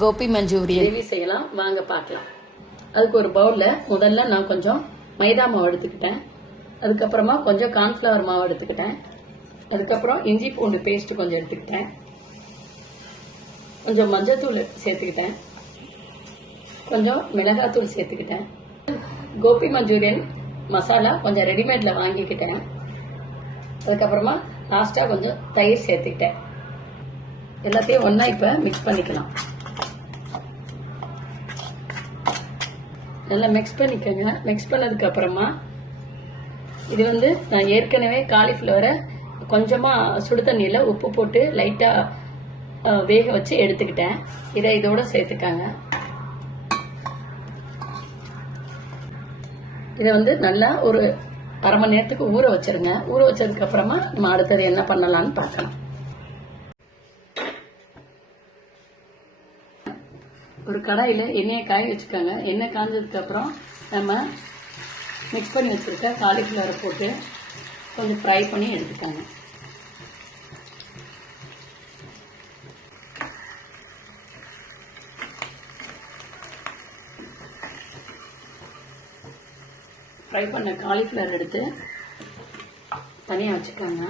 Gopi Manchurian gravy செய்யலாம் வாங்க பார்க்கலாம். அதுக்கு ஒரு பவுலில் முதல்ல நான் கொஞ்சம் மைதா மாவு எடுத்துக்கிட்டேன். அதுக்கப்புறமா கொஞ்சம் கார்ன்ஃப்ளவர் மாவு எடுத்துக்கிட்டேன். அதுக்கப்புறம் இஞ்சி பூண்டு பேஸ்ட் கொஞ்சம் எடுத்துக்கிட்டேன். கொஞ்சம் மஞ்சத்தூள் சேர்த்துக்கிட்டேன். கொஞ்சம் மிளகாத்தூள் சேர்த்துக்கிட்டேன். கோபி மஞ்சூரியன் மசாலா கொஞ்சம் ரெடிமேடில் வாங்கிக்கிட்டேன். அதுக்கப்புறமா லாஸ்ட்டாக கொஞ்சம் தயிர் சேர்த்துக்கிட்டேன். எல்லாத்தையும் ஒன்றா இப்போ மிக்ஸ் பண்ணிக்கலாம். நல்லா மிக்ஸ் பண்ணிக்கோங்க. மிக்ஸ் பண்ணதுக்கு அப்புறமா இது நான் ஏற்கனவே காலிஃப்ளவரை கொஞ்சமாக சுடு தண்ணியில் உப்பு போட்டு லைட்டாக வேக வச்சு எடுத்துக்கிட்டேன். இதை இதோட சேர்த்துக்காங்க. இதை நல்லா ஒரு அரை மணி நேரத்துக்கு ஊற வச்சிருங்க. ஊற வச்சதுக்கு அப்புறமா நம்ம அடுத்தது என்ன பண்ணலாம்னு பார்க்கலாம். ஒரு கடாயில் எண்ணெயை காய வச்சுக்கோங்க. எண்ணெய் காய்ஞ்சதுக்கு அப்புறம் நம்ம மிக்ஸ் பண்ணி வச்சுருக்க காலிஃப்ளவரை போட்டு கொஞ்சம் ஃப்ரை பண்ணி எடுத்துக்கோங்க. ஃப்ரை பண்ண காலிஃப்ளவர் எடுத்து தனியாக வச்சுக்கோங்க.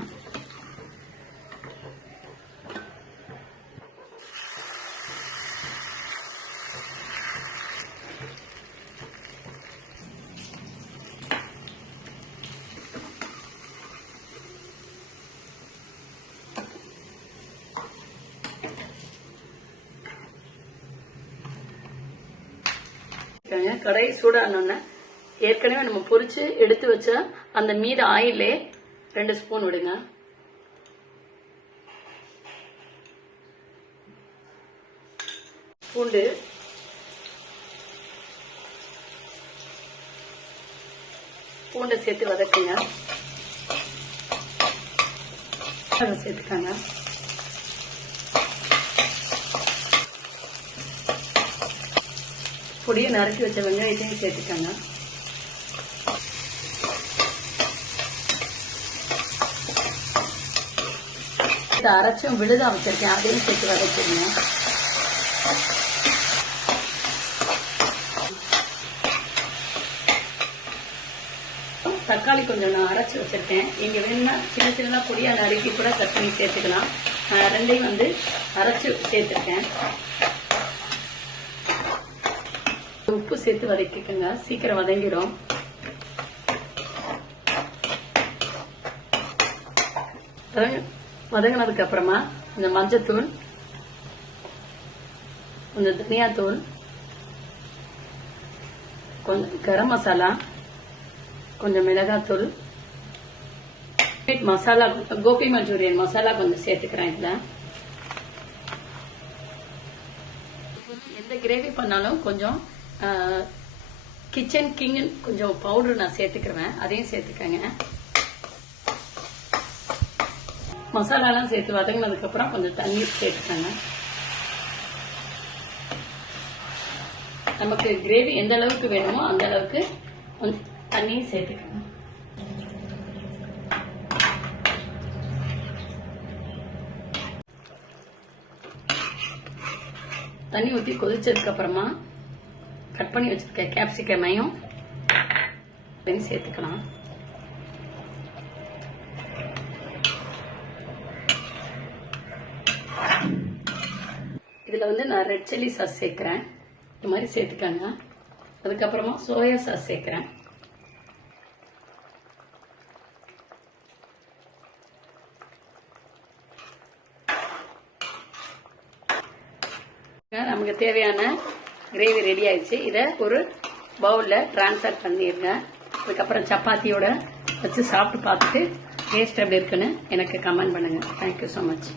கடாய் சூடானோன்னு ஏற்கனவே நம்ம பொரிச்சு எடுத்து வச்ச அந்த மீத ஆயிலே 2 ஸ்பூன் விடுங்க. பூண்டை சேர்த்து வதக்குங்க. சேர்த்துக்காங்க. பொடியை நறுக்கி வச்ச வெங்காயத்தையும் சேர்த்துக்காங்க. அரைச்சும் விழுதா வச்சிருக்கேன், அதையும் சேர்த்து வதக்கிடுங்க. தக்காளி கொஞ்சம் நான் அரைச்சி வச்சிருக்கேன். இங்க வேணும்னா சின்ன சின்னதா பொடியா நறுக்கி கூட கட் பண்ணி சேர்த்துக்கலாம். ரெண்டையும் அரைச்சு சேர்த்துருக்கேன். உப்பு சேர்த்து வதக்கிக்கோங்க, சீக்கிரம் வதங்கிடும். வதங்கினதுக்கு அப்புறமா இந்த மஞ்சத்தூள், கொஞ்சம் தனியாத்தூள், கொஞ்சம் கரம் மசாலா, கொஞ்சம் மிளகாத்தூள், மசாலா கோபி மஞ்சூரியன் மசாலா கொஞ்சம் சேர்த்துக்கிறேன். இதுல எந்த கிரேவி பண்ணாலும் கொஞ்சம் கிச்சன் கிங் கொஞ்சம் பவுடர் நான் சேர்த்துக்கிறேன், அதையும் சேர்த்துக்கங்க. மசாலாலாம் சேர்த்து வதங்கினதுக்கு அப்புறம் கொஞ்சம் தண்ணி சேர்த்துக்கங்க. நமக்கு கிரேவி எந்த அளவுக்கு வேணுமோ அந்த அளவுக்கு தண்ணியும் சேர்த்துக்கங்க. தண்ணி ஊற்றி கொதிச்சதுக்கு அப்புறமா கட் பண்ணி வச்சிருக்க கேப்சிகமையும் சேர்த்துக்கலாம். இதுல நான் ரெட் சில்லி சாஸ் சேர்க்கிறேன். இந்த மாதிரி சேர்த்துக்காங்க. அதுக்கப்புறமா சோயா சாஸ் சேர்க்கிறேன். நமக்கு தேவையான கிரேவி ரெடி ஆயிடுச்சு. இதை ஒரு பவுல்ல டிரான்ஸ்ஃபர் பண்ணிடுங்க. அதுக்கப்புறம் சப்பாத்தியோட வச்சு சாப்பிட்டு பார்த்துட்டு டேஸ்ட் எப்படி இருக்குன்னு எனக்கு கமெண்ட் பண்ணுங்க. Thank you so much.